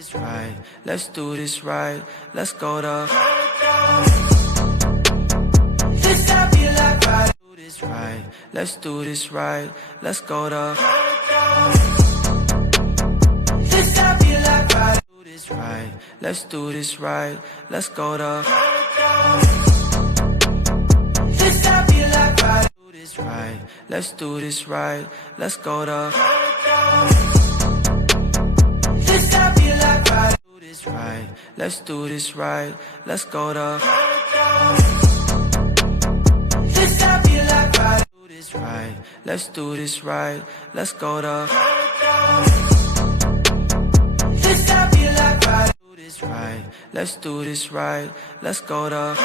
Right, let's do this right. Let's go to this happy life. Right, do this right. Let's do this right. Let's go to this happy life. Right, do this right. Let's do this right. Let's go to this happy life. Right, do this right. Let's do this right. Let's go to this happy life. Right, do this right. Let's do this right. Let's go to this happy life. Right, do this right. Let's do this right. Let's go to this happy life. Right, do this right. Let's do this right. Let's go to